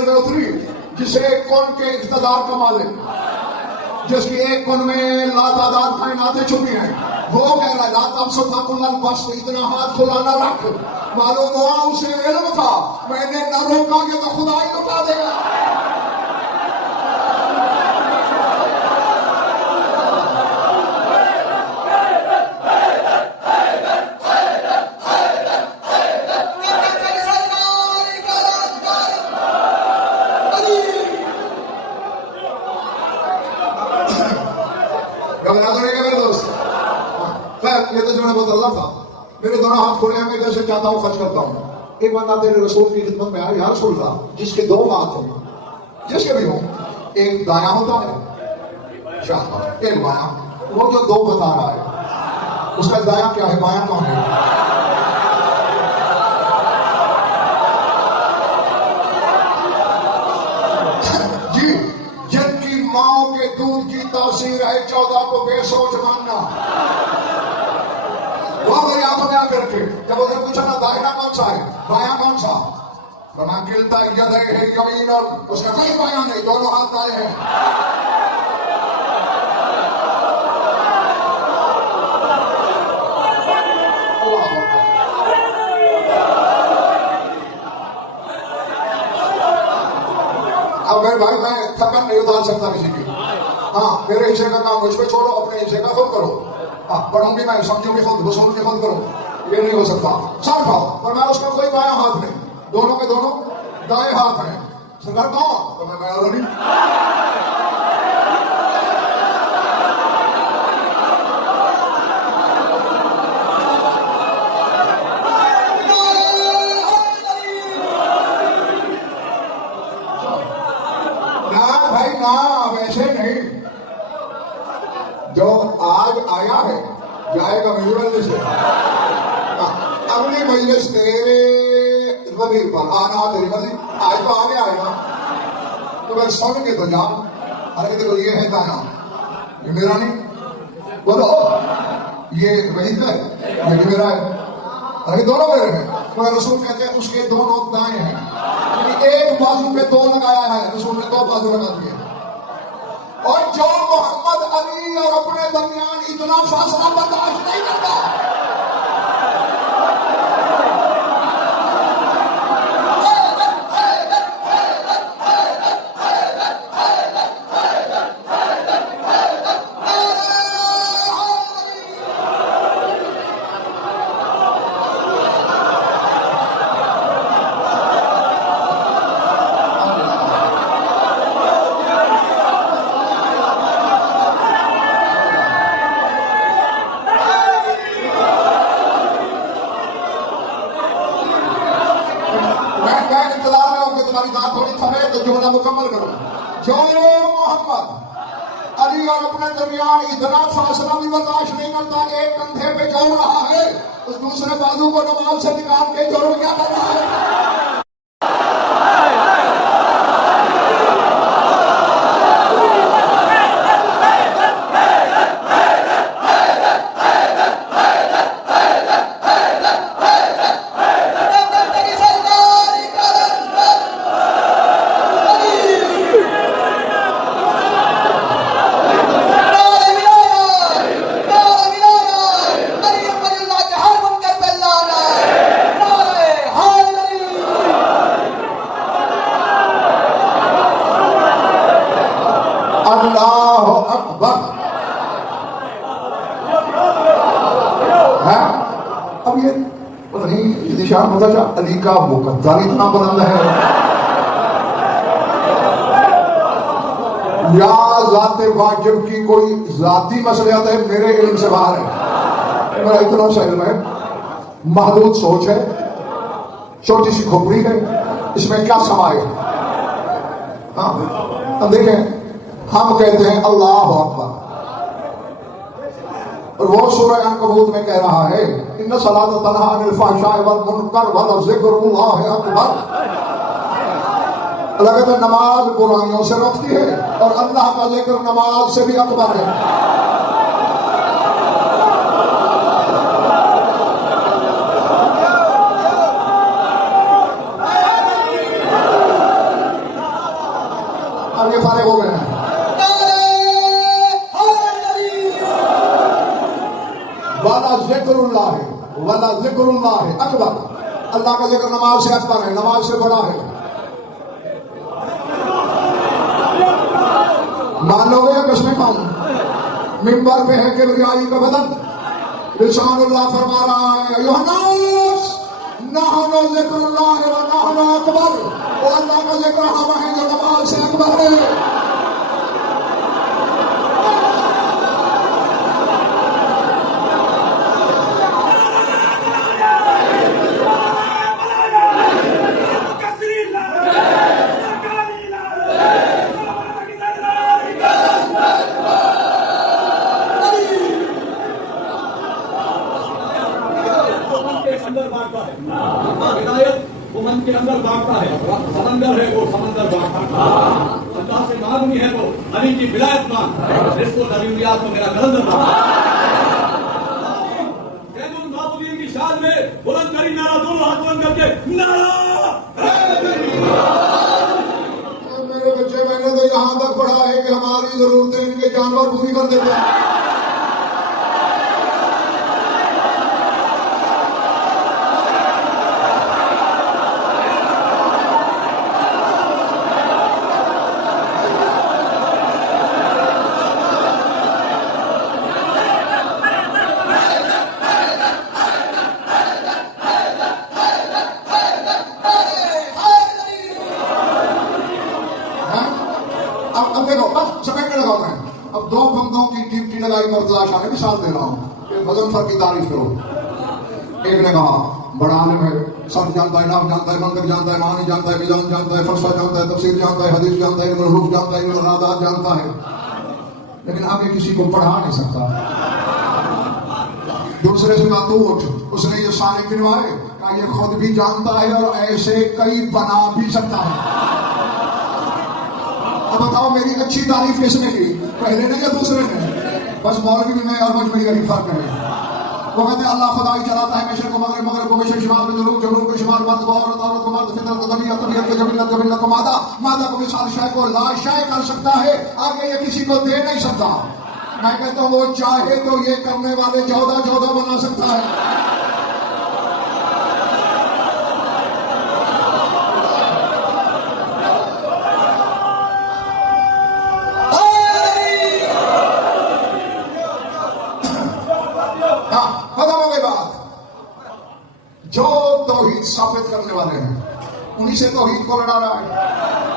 دل میں اتری جسے ایک کون کے اقتدار کا مالک، جس کی ایک کن میں لاتعداد کائناتیں چھپی ہیں، وہ کہہ رہا ہے لا تبسط کل البسط، اتنا ہاتھ کھلا نہ رکھ. معلوم ہوا اسے علم تھا میں نے نہ روکا گے تو خدا ہی لٹا دے گا. یہ تو جو ہے بہت اللہ تھا. میرے دونوں ہاتھ کھلے ہیں، میں جیسے چاہتا ہوں خرچ کرتا ہوں. ایک بندہ تیرے رسول کی خدمت میں آیا، یا رسول اللہ، جس کے دو ہاتھ ہوں، جس کے بھی ہوں، ایک دایاں ہوتا ہے ایک بایاں، وہ جو دو بتا رہا ہے اس کا دایاں کیا ہے، بایاں کون ہے؟ جی، جن کی ماں کے دودھ کی تاثیر ہے 14 کو بے سوچ ماننا. وہ میری آنکھوں میں آ کر کے جب انہوں نے پوچھا نا دائرہ کون سا ہے، بایاں کون سا، فرمایا کلتا یدیہ یمینا، اس کا کوئی بایاں نہیں، دونوں ہاتھ دائیں ہیں. اب میرے بھائی میں تھکن نہیں اتار سکتا کسی کی. ہاں میرے حصے کا کام مجھ پہ چھوڑو، اپنے حصے کا خود کرو. پڑھوں بھی میں، سمجھوں بھی خود، وصول بھی خود کروں. یہ نہیں ہو سکتا. سر کھاؤ، پر میں اس کا کوئی بایاں ہاتھ نہیں، دونوں کے دونوں دائیں ہاتھ ہیں. سر کھاؤ تو میں نہیں. بھائی نہ ویسے نہیں، جو آج آیا ہے جائے گا مجھے سے. اگلی مجلس تیرے ضمیر پر آنا، تیری مرضی. آج تو آگے آئے گا تو میں سن کے تو جا. ارے دیکھو یہ ہے دانا، یہ میرا نہیں، بولو یہ وہی ہے، یہ بھی میرا ہے. ارے دونوں میرے ہیں. مگر رسول کہتے ہیں اس کے دونوں دائیں ہیں، ایک بازو پہ دو لگایا ہے، رسول نے دو بازو لگا دیے. اور جو محمد علی اور اپنے درمیان اتنا فاصلہ برداشت نہیں کرتا، مکمل کرو. جو محمد علی اور اپنے درمیان اتنا فاصلہ بھی برداشت نہیں کرتا، ایک کندھے پہ جوڑ رہا ہے، اس دوسرے بازو کو نماز سے نکال کے جوڑ کیا کر رہا ہے. علی کا مقدر اتنا بلند ہے یا ذات واجب کی کوئی ذاتی مسئلہ ہے، میرے علم سے باہر ہے. میرا اتنا سا علم ہے، محدود سوچ ہے، چھوٹی سی کھوپڑی ہے، اس میں کیا سمائے. ہاں اب دیکھیں، ہم کہتے ہیں اللہ اکبر، اور وہ سورہ عنکبوت میں کہہ رہا ہے ان الصلاۃ تنہی عن الفحشاء والمنکر ولذکر اللہ اکبر. اللہ کہتے ہیں نماز برائیوں سے روکتی ہے اور اللہ کا ذکر نماز سے بھی اکبر ہے. اب یہ فارغ ہو گئے ہیں. والا ذکر اللہ اکبر. اللہ کا ذکر نماز سے اکبر ہے، نماز سے بڑا ہے. مان لو گے یا قسمیں کھاؤں؟ منبر پہ ہے کبریائی کا بدن. لسان اللہ فرما رہا ہے ایھا الناس نحن ذکر اللہ و نحن اکبر. وہ اللہ کا ذکر ہم ہیں جو نماز سے اکبر ہے. کے اندر بانٹتا ہے، سمندر ہے وہ سمندر بانٹتا ہے. اللہ سے مانگنی ہے تو علی کی ولایت مانگ، اس کو ضروریات میں میرا کلندر زید المعبودین کی شان میں بلند ترین نعرہ، دونوں ہاتھ بلند کر کے نعرہ. میرے بچے میں نے تو یہاں تک پڑھا ہے کہ ہماری ضرورتیں ان کے جانور پوری کر دیتے ہیں. اب دو بندوں کی ڈیوٹی لگائی مرتضیٰ شاہ نے، مثال دے رہا ہوں کہ غضنفر کی تعریف کرو. ایک نے کہا بڑا عالم ہے، سب جانتا ہے، نحو جانتا ہے، منطق جانتا ہے، معانی جانتا ہے، میزان جانتا ہے، فلسفہ جانتا ہے، تفسیر جانتا ہے، حدیث جانتا ہے، علم الحروف جانتا ہے، علم الرادات جانتا ہے، لیکن آگے کسی کو پڑھا نہیں سکتا. دوسرے سے کہا تو اٹھ. اس نے یہ سارے گنوائے، کہا یہ خود بھی جانتا ہے اور ایسے کئی بنا بھی سکتا ہے. اب بتاؤ میری اچھی تعریف کس نے کی، پہلے نے یا دوسرے نے؟ بس مولوی بھی میں اور مجمعی یہی فرق ہے. وہ کہتے ہیں اللہ خدا ہی چلاتا ہے مشرق کو مغرب، مغرب کو مشرق، شمال کو جنوب، جنوب کو شمال، مرد کو عورت، عورت کو مرد، فطرت کو طبیعت، طبیعت کو جبلت، جبلت کو مادہ، مادہ کو مثال شے کو لا شے کر سکتا ہے، آگے یہ کسی کو دے نہیں سکتا. میں کہتا ہوں وہ چاہے تو یہ کرنے والے 14 بنا سکتا ہے. جو توحید ثابت کرنے والے ہیں انہی سے توحید کو لڑا رہا ہے،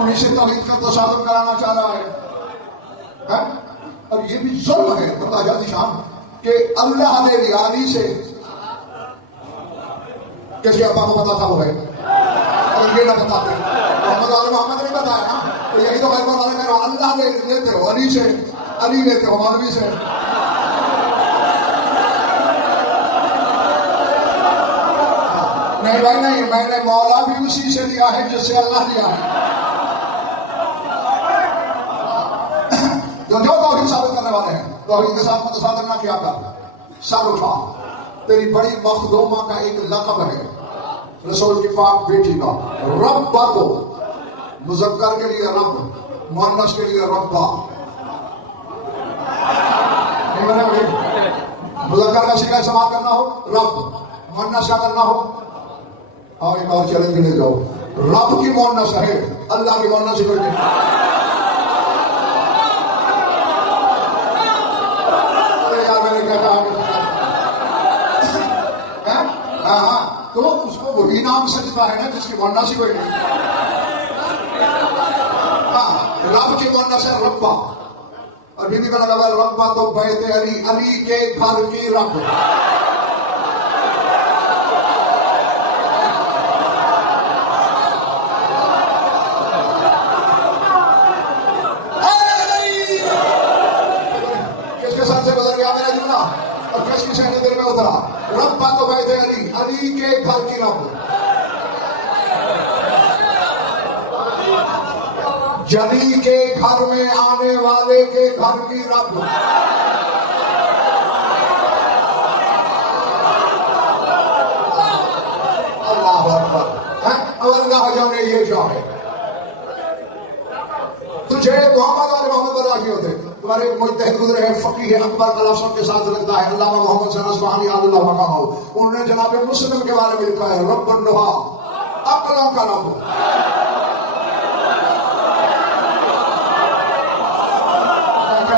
انہی سے توحید کا تصادم کرانا چاہ رہا ہے. اور یہ بھی ظلم ہے متاجاتی شام کہ اللہ نے ریاضی سے کس کے ابا کو پتا تھا وہ ہے اور یہ نہ بتاتے. محمد نے بتایا نا، تو یہی تو غیر اللہ کہہ رہا ہوں. اللہ نے لیتے ہو علی سے، علی لیتے ہو مولوی سے. نہیں بھائی نہیں، میں نے مولا بھی اسی سے لیا ہے جس سے اللہ لیا ہے. جو توحید ثابت کرنے والے ہیں، توحید کے ساتھ متصادم نہ کیا کر. سر اٹھا، تیری بڑی مخدومہ کا ایک لقب ہے رسول کی پاک بیٹی کا. رب کو مذکر کے لیے رب، مؤنث کے لیے ربا. نہیں بنے بھائی، مذکر کا صیغہ استعمال کرنا ہو رب، مؤنث کا کرنا ہو. اور ایک اور چیلنج لے جاؤ، رب کی مؤنث ہے، اللہ کی مؤنث کوئی نہیں. ارے یار میں نے کیا کہا، ہاں تو اس کو وہی نام سجتا ہے نا جس کی مؤنث ہی کوئی نہیں. ہاں رب کی مؤنث ہے ربا، اور بیوی کا لگا ربا تو بیت علی، علی کے گھر کی رب. رب تو بیت علی، علی کے گھر کی رب. جلی کے گھر میں آنے والے کے گھر کی رب. اللہ اکبر. اور اللہ جو نے یہ چاہے تجھے محمد والے محمد راضی ہوتے. تمہارے ایک مجتہد گزرے ہیں فقیہ اکبر کلاسوں کے ساتھ لگتا ہے علامہ محمد صلی اصفہانی اللہ مقامہ. انہوں نے جناب مسلم کے بارے میں لکھا ہے رب النہا عقلوں کا رب.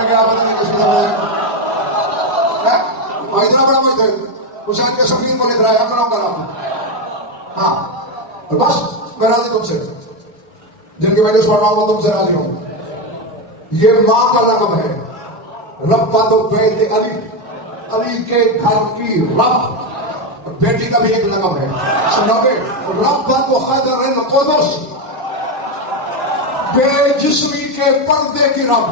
کیا پتہ نہیں کس میں اتنا بڑا مجتہد حسین کے سفیر کو لکھ رہا ہے عقلوں کا رب. ہاں اور بس میں راضی تم سے جن کی وجہ سے پڑھ رہا ہوں تم سے راضی ہوں. یہ ماں کا لقب ہے. رب تو بیت علی علی کے گھر کی رب. بیٹی کا بھی ایک لقب ہے سنو گے. رب تو خیدر القدس بے جسمی کے پردے کی رب.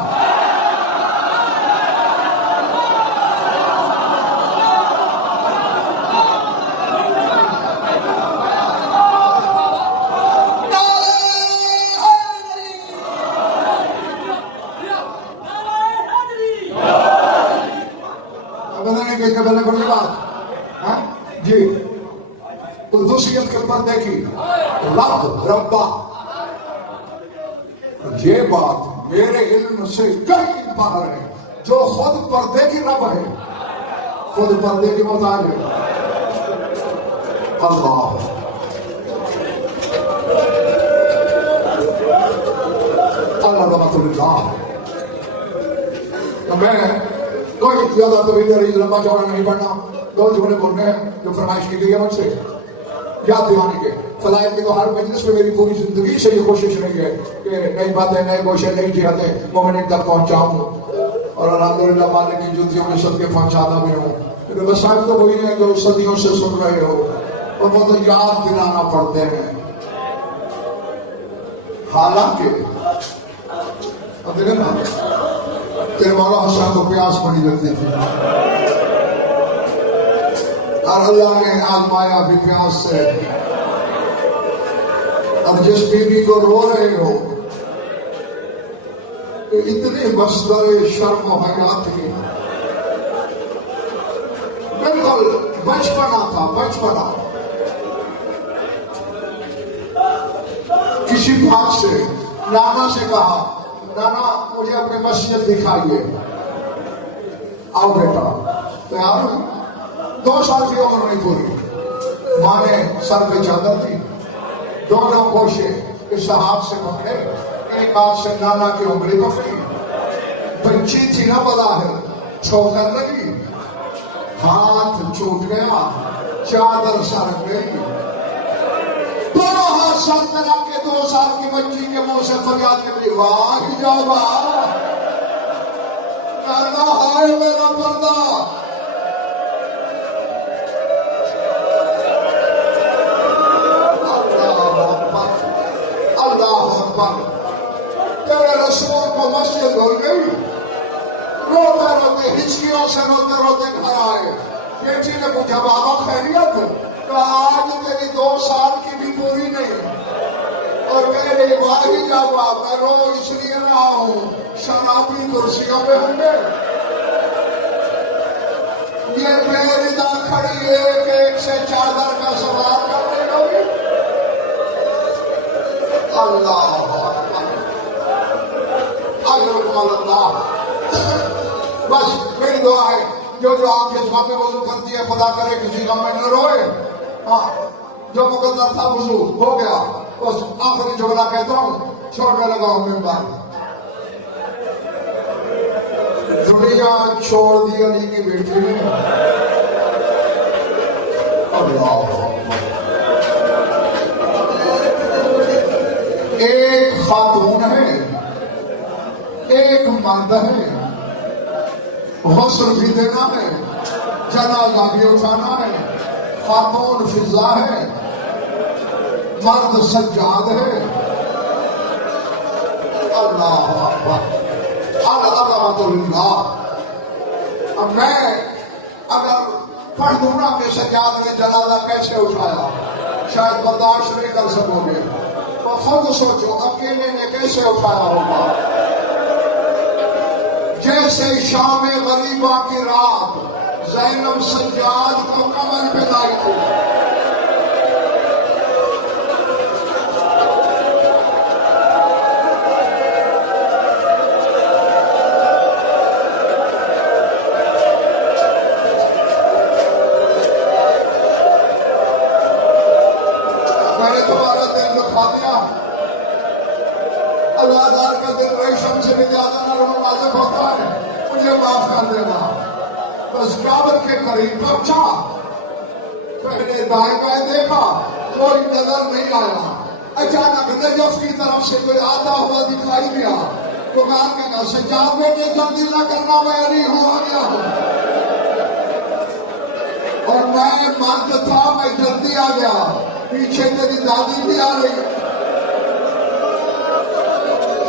جی قدوسیت کے پردے کی رب ربا. یہ بات میرے علم سے کئی باہر ہے. جو خود پردے کی رب ہے خود پردے کی محتاج ہے. اللہ اللہ. میں کوئی زیادہ طویل عریض لمبا چوڑا نہیں پڑھنا. دو جملے بولنے ہیں جو فرمائش کی گئی ہے مجھ سے یاد دلانے کے. فضائل کی تو ہر مجلس میں میری پوری زندگی سے یہ کوشش رہی ہے کہ نئی باتیں نئے گوشے نئی جہتیں مومنین تک پہنچاؤں اور الحمدللہ مالک کی جوتیوں میں سب کے پہنچانا بھی ہوں. کیونکہ مسائل تو وہی ہیں جو صدیوں سے سن رہے ہو اور وہ تو یاد دلانا پڑتے ہیں. حالانکہ اب دیکھیں نا تیرے مولا حسین کو پیاس بڑی لگتی تھی اور اللہ نے آزمایا بھی پیاس سے. اور جس بیوی کو رو رہے ہو کہ اتنے مصدر شرم و حیات کی بالکل بچپنا تھا بچپنا. کسی بات سے نانا سے کہا نانا مجھے اپنی مسجد دکھائیے. آؤ بیٹا تیار ہو. 2 سال کی عمر نہیں پوری. ماں نے سر پہ چادر دی. دونوں گوشے اس ہاتھ سے پکڑے. ایک ہاتھ سے نانا کی انگلی پکڑی. بچی تھی نا بظاہر چھوکر لگی. ہاتھ چھوٹ گیا. چادر سرک گئی. دونوں ہاتھ سر کرا کے 2 سال کی بچی کے منہ سے فریاد نکلی واہ جاؤ واہ کرنا ہے میرا پردہ. تیرے رسول کو مسجد بھول گئی. روتے روتے ہچکیوں سے روتے روتے گھر آئے. بیٹی نے پوچھا بابا خیریت؟ کہا آج تیری 2 سال کی بھی پوری نہیں. اور کہہ رہی واہی جاوا میں رو اس لیے رہا ہوں شرابی کرسیوں پہ ہوں گے. یہ پیردا کھڑی ایک ایک سے چادر کا سوال کرنے لگی. اللہ اللہ. بس میری دعا ہے جو آنکھ اس غم میں وضو کرتی ہے خدا کرے کسی غم میں نہ روئے. ہاں جو مقدر تھا وضو ہو گیا. بس آخری جملہ کہتا ہوں چھوڑنے لگا ہوں ممبر. دنیا چھوڑ دی علی کی بیٹی نے. اللہ ایک خاتون ہے ایک مرد ہے. غسل بھی دینا ہے جنازہ بھی اٹھانا ہے. خاتون فضا ہے مرد سجاد ہے. اللہ اکبر العظمت للہ. اب میں اگر پڑھ دوں نا کہ سجاد نے جنازہ کیسے اٹھایا شاید برداشت نہیں کر سکو گے. تو خود سوچو اکیلے نے کیسے اٹھایا ہوگا. جیسے شام غریبہ کی رات زینب سجاد کو کمر پہ لائی تھی. مجھے معاف کر دینا. بس کعبہ کے قریب پہنچا, پہلے دائیں بائیں دیکھا, کوئی نظر نہیں آیا. اچانک نجف کی طرف سے کوئی آتا ہوا دکھائی دیا. پکار کے کہا, سجاد بیٹے جلدی نہ کرنا, میں علی ہوں, آ گیا ہوں. اور میں مرد تھا, میں جلدی آ گیا. پیچھے تیری دادی بھی آ رہی.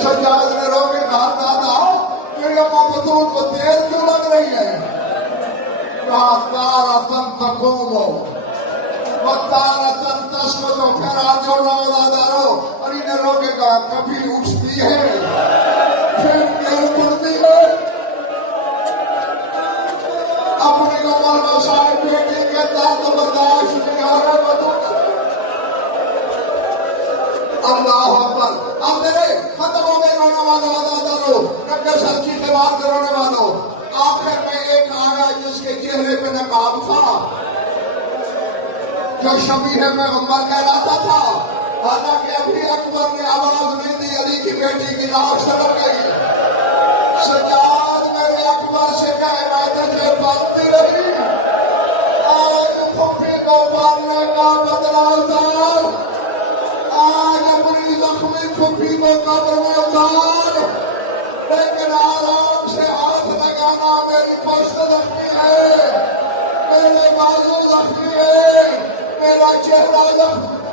سجاد نے رو کے کہا, دادا میرے مبتول کو دیر کیوں لگ رہی ہے؟ کہا, تارتن تقومو وتارتن تسقطو. پھر آج جو رو دادا رو. علی نے رو کے کہا, کبھی اٹھتی ہے پھر گر پڑتی ہے. اپنی عمر مسائل بیٹی کے درد برداشت نہیں آ رہے بتوں. اللہ اکبر. اب میرے ختم ہو گئے رونے والوں, دادا رو نبے سال کی دیوار کے رونے والوں. آخر میں ایک آیا جس کے چہرے پہ نقاب تھا, جو شبیہ پیغمبر کہلاتا تھا. حالانکہ ابھی اکبر نے آواز نہیں دی, علی کی بیٹی کی لاش سڑک گئی. سجاد میرے اکبر سے کہے, میں تجھے پالتی رہی, آج پھپھی کو پالنے کا بدلہ اتار. آج اپنی زخمی پھپھی کو قبر میں اتار, لیکن آرام سے ہاتھ لگانا. میری پشت زخمی ہے, میرے بازو زخمی ہے, میرا چہرہ زخمی